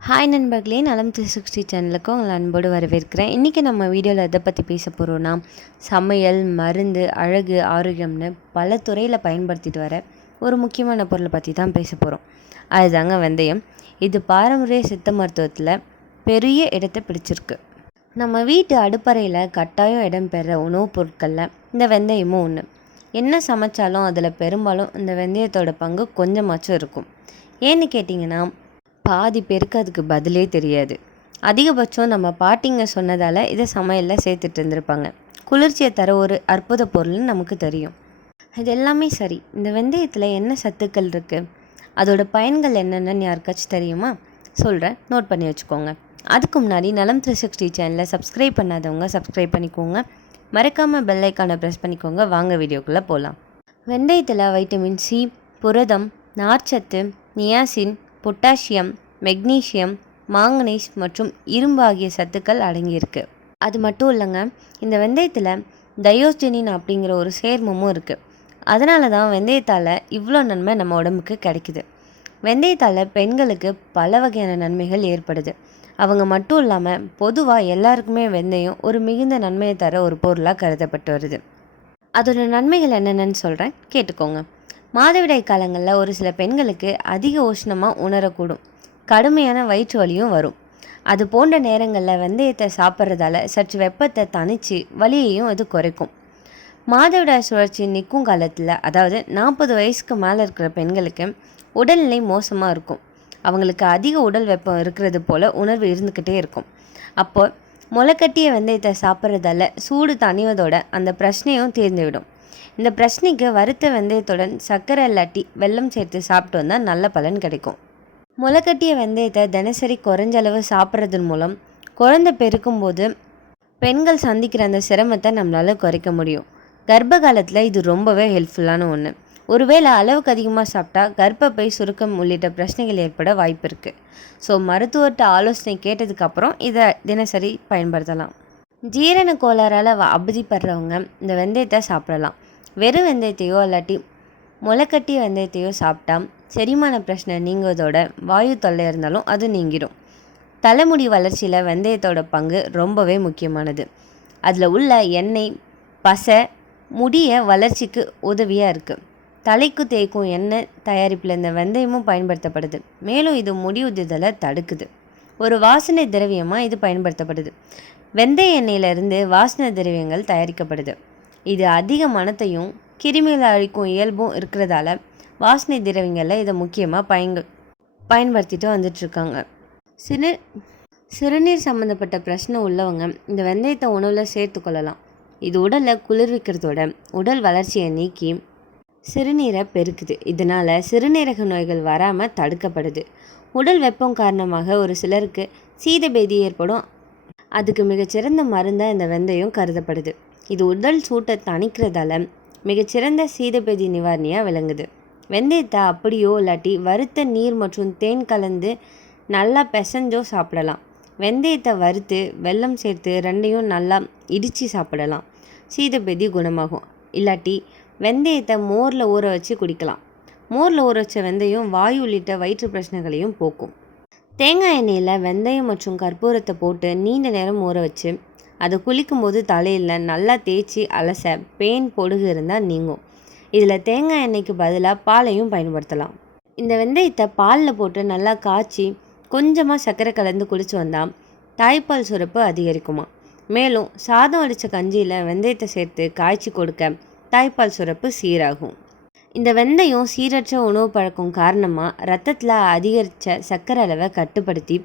Hi நண்பர்களே நலம் three sixty சேனலுக்கு உங்களை அன்போடு வரவேற்கிறேன். இன்றைக்கி நம்ம வீடியோவில் எதை பற்றி பேச போகிறோன்னா சமையல் மருந்து அழகு ஆரோக்கியம்னு பல துறையில் பயன்படுத்திட்டு வர ஒரு முக்கியமான பொருளை பற்றி தான் பேச போகிறோம் அதுதாங்க வெந்தயம். இது பாரம்பரிய சித்த மருத்துவத்தில் பெரிய இடத்தை பிடிச்சிருக்கு. நம்ம வீட்டு அடுப்பறையில் கட்டாயம் இடம்பெற உணவுப் பொருட்களில் இந்த வெந்தயமும் ஒன்று என்ன சமைச்சாலும் அதில் பெரும்பாலும் இந்த வெந்தயத்தோட பங்கு கொஞ்சமாச்சும் இருக்கும். ஏன்னு கேட்டிங்கன்னா பாதி பேருக்கு அதுக்கு பதிலே தெரியாது. அதிகபட்சம் நம்ம பாட்டிங்க சொன்னதால் இதை சமையலில் சேர்த்துட்டு இருந்திருப்பாங்க. குளிர்ச்சியை தர ஒரு அற்புத பொருள்னு நமக்கு தெரியும். இது எல்லாமே சரி. இந்த வெந்தயத்தில் என்ன சத்துக்கள் இருக்குது அதோட பயன்கள் என்னென்னு யாருக்காச்சும் தெரியுமா? சொல்கிறேன் நோட் பண்ணி வச்சுக்கோங்க. அதுக்கு முன்னாடி நலம் த்ரீ சிக்ஸ்டி சேனலை சப்ஸ்கிரைப் பண்ணாதவங்க சப்ஸ்கிரைப் பண்ணிக்கோங்க. மறக்காமல் பெல் ஐக்கானை ப்ரெஸ் பண்ணிக்கோங்க. வாங்க வீடியோக்குள்ளே போகலாம் வெந்தயத்தில் வைட்டமின் சி புரதம் நார்ச்சத்து நியாசின் பொட்டாசியம் மெக்னீசியம் மாங்கனீஸ் மற்றும் இரும்பு ஆகிய சத்துக்கள் அடங்கியிருக்கு. அது மட்டும் இல்லைங்க இந்த வெந்தயத்தில் டயோஸ்டெனின் அப்படிங்கிற ஒரு சேர்மமும் இருக்குது அதனால தான் வெந்தயத்தால் இவ்வளோ நன்மை நம்ம உடம்புக்கு கிடைக்குது. வெந்தயத்தால் பெண்களுக்கு பல வகையான நன்மைகள் ஏற்படுது. அவங்க மட்டும் இல்லாமல் பொதுவாக எல்லாருக்குமே வெந்தயம் ஒரு மிகுந்த நன்மையை தர ஒரு பொருளாக கருதப்பட்டு வருது. அதோட நன்மைகள் என்னென்னு சொல்கிறேன் கேட்டுக்கோங்க. மாதவிடாய் காலங்களில் ஒரு சில பெண்களுக்கு அதிக உஷ்ணமாக உணரக்கூடும். கடுமையான வயிற்று வலியும் வரும். அது போன்ற நேரங்களில் வெந்தயத்தை சாப்பிட்றதால சற்று வெப்பத்தை தணித்து வலியையும் அது குறைக்கும். மாதவிடாய் சுழற்சி நிற்கும் காலத்தில் அதாவது நாற்பது வயசுக்கு மேலே இருக்கிற பெண்களுக்கு உடல்நிலை மோசமாக இருக்கும். அவங்களுக்கு அதிக உடல் வெப்பம் இருக்கிறது போல் உணர்வு இருந்துக்கிட்டே இருக்கும். அப்போ முளைக்கட்டிய வெந்தயத்தை சாப்பிட்றதால சூடு தணிவதோட அந்த பிரச்சனையும் தீர்ந்துவிடும். இந்த பிரச்சனைக்கு வறுத்த வெந்தயத்துடன் சர்க்கரை இல்லாட்டி வெல்லம் சேர்த்து சாப்பிட்டு வந்தால் நல்ல பலன் கிடைக்கும். முளைக்கட்டிய வெந்தயத்தை தினசரி குறைஞ்ச அளவு சாப்பிட்றதன் மூலம் குழந்தை பெருக்கும்போது பெண்கள் சந்திக்கிற அந்த சிரமத்தை நம்மளால் குறைக்க முடியும். கர்ப்ப காலத்தில் இது ரொம்பவே ஹெல்ப்ஃபுல்லான ஒன்று ஒருவேளை அளவுக்கு அதிகமாக சாப்பிட்டா கர்ப்பப்பை சுருக்கம் உள்ளிட்ட பிரச்சனைகள் ஏற்பட வாய்ப்பு இருக்குது ஸோ மருத்துவர்கிட்ட ஆலோசனை கேட்டதுக்கப்புறம் இதை தினசரி பயன்படுத்தலாம். ஜீரண கோளாறால் அவதிப்படுறவங்க இந்த வெந்தயத்தை சாப்பிடலாம். வெறும் வெந்தயத்தையோ இல்லாட்டி முளைக்கட்டி வெந்தயத்தையோ சாப்பிட்டா செரிமான பிரச்சனை நீங்குவதோட வாயு தொல்லை இருந்தாலும் அது நீங்கிடும் தலைமுடி வளர்ச்சியில் வெந்தயத்தோட பங்கு ரொம்பவே முக்கியமானது. அதில் உள்ள எண்ணெய் பசை முடிய வளர்ச்சிக்கு உதவியாக இருக்குது தலைக்கு தேய்க்கும் எண்ணெய் தயாரிப்பில் இந்த வெந்தயமும் பயன்படுத்தப்படுது. மேலும் இது முடி உதிர்தலை தடுக்குது. ஒரு வாசனை திரவியமாக இது பயன்படுத்தப்படுது. வெந்தய எண்ணெயிலிருந்து வாசனை திரவியங்கள் தயாரிக்கப்படுது. இது அதிக மனத்தையும் கிருமிகள் அழிக்கும் இயல்பும் இருக்கிறதால வாசனை திரவியங்களில் இதை முக்கியமாக பயங்க பயன்படுத்திட்டு வந்துட்டுருக்காங்க சிறு சிறுநீர் சம்மந்தப்பட்ட பிரச்சனை உள்ளவங்க இந்த வெந்தயத்தை உணவில் சேர்த்து கொள்ளலாம். இது உடலை குளிர்விக்கிறதோட உடல் வளர்ச்சியை நீக்கி சிறுநீரை பெருக்குது. இதனால் சிறுநீரக நோய்கள் வராமல் தடுக்கப்படுது. உடல் வெப்பம் காரணமாக ஒரு சிலருக்கு சீதபேதி ஏற்படும். அதுக்கு மிகச்சிறந்த மருந்தாக இந்த வெந்தயம் கருதப்படுது. இது உடல் சூட்டை தணிக்கிறதால மிகச்சிறந்த சீதபேதி நிவாரணியாக விளங்குது. வெந்தயத்தை அப்படியோ இல்லாட்டி வறுத்த நீர் மற்றும் தேன் கலந்து நல்லா பிசைஞ்சோ சாப்பிடலாம். வெந்தயத்தை வறுத்து வெல்லம் சேர்த்து ரெண்டையும் நல்லா இடித்து சாப்பிடலாம். சீதபேதி குணமாகும். இல்லாட்டி வெந்தயத்தை மோரில் ஊற வச்சு குடிக்கலாம். மோரில் ஊற வச்ச வெந்தயம் வாயு உள்ளிட்ட வயிற்று பிரச்சனைகளையும் போக்கும். தேங்காய் எண்ணெயில் வெந்தயம் மற்றும் கற்பூரத்தை போட்டு நீண்ட நேரம் ஊற வச்சு அதை குளிக்கும்போது தலையில் நல்லா தேய்ச்சி அலச பேன் பொடுகு இருந்தால் நீங்கும். இதில் தேங்காய் எண்ணெய்க்கு பதிலாக பாலையும் பயன்படுத்தலாம். இந்த வெந்தயத்தை பாலில் போட்டு நல்லா காய்ச்சி கொஞ்சமாக சர்க்கரை கலந்து குளிச்சு வந்தால் தாய்ப்பால் சுரப்பு அதிகரிக்குமா. மேலும் சாதம் அடித்த கஞ்சியில் வெந்தயத்தை சேர்த்து காய்ச்சி கொடுக்க தாய்ப்பால் சுரப்பு சீராகும். இந்த வெந்தயம் சீரற்ற உணவு பழக்கம் காரணமாக ரத்தத்தில் அதிகரித்த சர்க்கரை அளவை கட்டுப்படுத்தி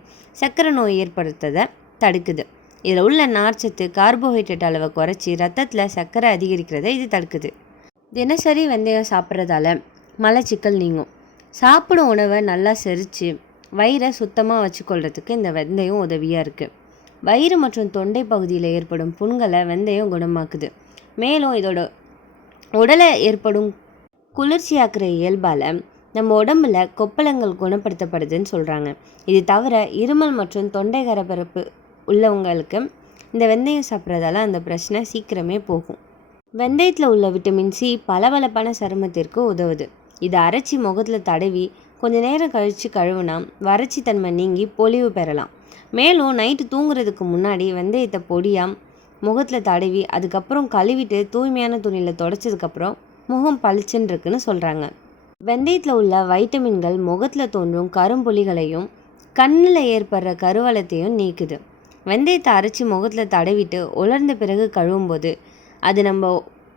சர்க்கரை நோய் ஏற்படுத்ததை தடுக்குது. இதில் உள்ள நார்ச்சத்து கார்போஹைட்ரேட் அளவை குறைச்சி ரத்தத்தில் சர்க்கரை அதிகரிக்கிறதை இது தடுக்குது. தினசரி வெந்தயம் சாப்பிட்றதால மலச்சிக்கல் நீங்கும். சாப்பிடும் உணவை நல்லா செரித்து வயிறை சுத்தமாக வச்சுக்கொள்கிறதுக்கு இந்த வெந்தயம் உதவியாக இருக்குது வயிறு மற்றும் தொண்டை பகுதியில் ஏற்படும் புண்களை வெந்தயம் குணமாக்குது. மேலும் இதோட உடலை ஏற்படும் குளிர்ச்சியாக்குற இயல்பால் நம்ம உடம்புல கொப்பளங்கள் குணப்படுத்தப்படுதுன்னு சொல்கிறாங்க இது தவிர இருமல் மற்றும் தொண்டை கரபரப்பு உள்ளவங்களுக்கு இந்த வெந்தயம் சாப்பிட்றதால அந்த பிரச்சனை சீக்கிரமே போகும். வெந்தயத்தில் உள்ள விட்டமின் சி பளபளப்பான சருமத்திற்கு உதவுது. இதை அரைச்சி முகத்தில் தடவி கொஞ்ச நேரம் கழித்து கழுவுனா வறட்சி தன்மை நீங்கி பொலிவு பெறலாம். மேலும் நைட்டு தூங்குறதுக்கு முன்னாடி வெந்தயத்தை பொடியாக முகத்தில் தடவி அதுக்கப்புறம் கழுவிட்டு தூய்மையான துணியில் தொடச்சதுக்கப்புறம் முகம் பளிச்சுன்னு இருக்குன்னு சொல்கிறாங்க வெந்தயத்தில் உள்ள வைட்டமின்கள் முகத்தில் தோன்றும் கரும்புலிகளையும் கண்ணில் ஏற்படுற கருவளத்தையும் நீக்குது. வெந்தயத்தை அரைச்சி முகத்தில் தடவிட்டு உலர்ந்த பிறகு கழுவும்போது அது நம்ம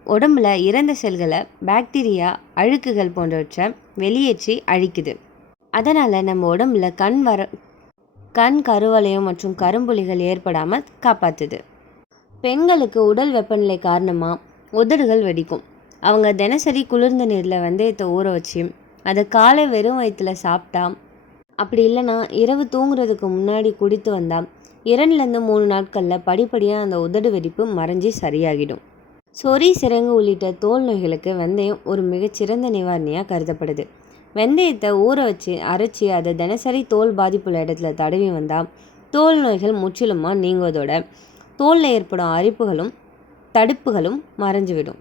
உடம்புல இறந்த செல்களை பாக்டீரியா அழுக்குகள் போன்றவற்றை வெளியேற்றி அழிக்குது. அதனால் நம்ம உடம்புல கண் வர கண் கருவளையம் மற்றும் கரும்புலிகள் ஏற்படாமல் காப்பாற்றுது பெண்களுக்கு உடல் வெப்பநிலை காரணமாக உதடுகள் வெடிக்கும். அவங்க தினசரி குளிர்ந்த நீரில் வெந்தயத்தை ஊற வச்சு அதை காலை வெறும் வயிற்றில் சாப்பிட்டா அப்படி இல்லைன்னா இரவு தூங்குறதுக்கு முன்னாடி குடித்து வந்தால் இரண்டுலேருந்து மூணு நாட்களில் படிப்படியாக அந்த உதடு வெடிப்பு மறைஞ்சி சரியாகிடும். சொறி சிறங்கு உள்ளிட்ட தோல் நோய்களுக்கு வெந்தயம் ஒரு மிகச்சிறந்த நிவாரணியாக கருதப்படுது. வெந்தயத்தை ஊற வச்சு அரைச்சி அதை தினசரி தோல் பாதிப்புள்ள இடத்துல தடவி வந்தால் தோல் நோய்கள் முற்றிலுமாக நீங்குவதோட தோலில் ஏற்படும் அரிப்புகளும் தடுப்புகளும் மறைஞ்சிவிடும்.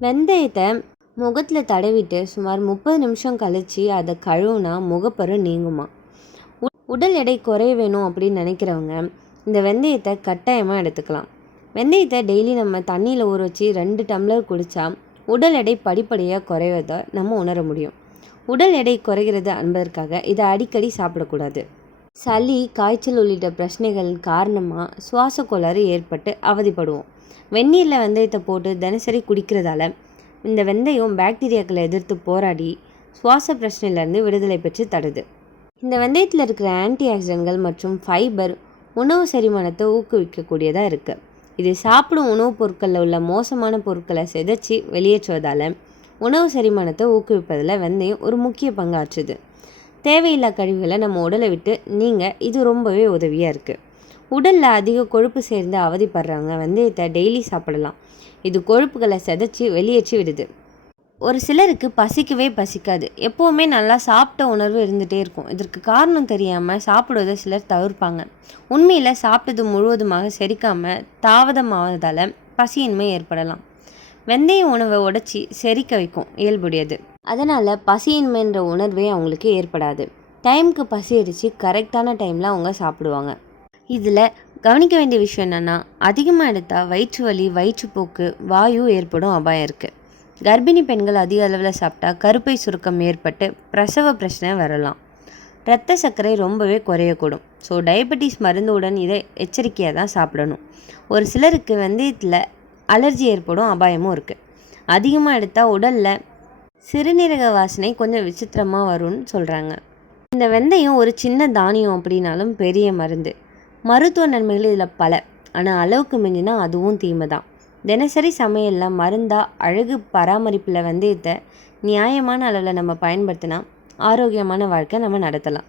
வெந்தயத்தை முகத்தில் தடவிட்டு சுமார் முப்பது நிமிஷம் கழித்து அதை கழுவுனா முகப்பரு நீங்குமா? உ- உடல் எடை குறைய வேணும் அப்படின்னு நினைக்கிறவங்க இந்த வெந்தயத்தை கட்டாயமாக எடுத்துக்கலாம். வெந்தயத்தை டெய்லி நம்ம தண்ணியில் ஊற வச்சு ரெண்டு டம்ளர் குடித்தா உடல் எடை படிப்படியாக குறைவதை நம்ம உணர முடியும். உடல் எடை குறைகிறது என்பதற்காக இதை அடிக்கடி சாப்பிடக்கூடாது. சளி காய்ச்சல் உள்ளிட்ட பிரச்சனைகள் காரணமாக சுவாச கோளாறு ஏற்பட்டு அவதிப்படுவோம். வெந்நீரில் வெந்தயத்தை போட்டு தினசரி குடிக்கிறதால இந்த வெந்தயம் பாக்டீரியாக்களை எதிர்த்து போராடி சுவாச பிரச்சனையிலேருந்து விடுதலை பெற்று தடுது இந்த வெந்தயத்தில் இருக்கிற ஆன்டி ஆக்சிடென்ட்கள் மற்றும் ஃபைபர் உணவு செரிமானத்தை ஊக்குவிக்கக்கூடியதாக இருக்குது இது சாப்பிடும் உணவுப் பொருட்களில் உள்ள மோசமான பொருட்களை சிதைச்சி வெளியேற்றுவதால் உணவு செரிமானத்தை ஊக்குவிப்பதில் வெந்தயம் ஒரு முக்கிய பங்காற்றுது. தேவையில்லா கழிவுகளை நம்ம உடலை விட்டு நீங்கள் இது ரொம்பவே உதவியாக இருக்குது உடலில் அதிக கொழுப்பு சேர்ந்து அவதிப்படுறவங்க வந்து இதை டெய்லி சாப்பிடலாம். இது கொழுப்புகளை சிதைச்சி வெளியேற்றி விடுது. ஒரு சிலருக்கு பசிக்கவே பசிக்காது. எப்போவுமே நல்லா சாப்பிட்ட உணர்வு இருந்துகிட்டே இருக்கும். இதற்கு காரணம் தெரியாமல் சாப்பிடுவதை சிலர் தவிர்ப்பாங்க. உண்மையில் சாப்பிட்டது முழுவதுமாக செரிக்காமல் தாமதமாவதால் பசியின்மை ஏற்படலாம். வெந்தய உணவை உடச்சி செரிக்க வைக்கும் இயல்புடையது. அதனால் பசியின்மைன்ற உணர்வே அவங்களுக்கு ஏற்படாது. டைமுக்கு பசி அடித்து கரெக்டான டைமில் அவங்க சாப்பிடுவாங்க. இதில் கவனிக்க வேண்டிய விஷயம் என்னென்னா அதிகமாக எடுத்தால் வயிற்று வலி வயிற்றுப்போக்கு வாயு ஏற்படும் அபாயம் இருக்குது கர்ப்பிணி பெண்கள் அதிக அளவில் சாப்பிட்டா கருப்பை சுருக்கம் ஏற்பட்டு பிரசவ பிரச்சனை வரலாம். இரத்த சர்க்கரை ரொம்பவே குறையக்கூடும். ஸோ டயபெட்டிஸ் மருந்துடன் இதை எச்சரிக்கையாக தான் சாப்பிடணும். ஒரு சிலருக்கு வெந்தயத்தில் அலர்ஜி ஏற்படும் அபாயமும் இருக்குது அதிகமாக எடுத்தால் உடலில் சிறுநீரக வாசனை கொஞ்சம் விசித்திரமாக வரும்னு சொல்கிறாங்க இந்த வெந்தயம் ஒரு சின்ன தானியம் அப்படின்னாலும் பெரிய மருந்து. மருத்துவ நன்மைகள் இதில் பல. ஆனால் அளவுக்கு மிஞ்சினா அதுவும் தீமை தான். தினசரி சமையலில் மருந்தா அழகு பராமரிப்பில் வெந்தயத்தை நியாயமான அளவில் நம்ம பயன்படுத்தினா ஆரோக்கியமான வாழ்க்கை நம்ம நடத்தலாம்.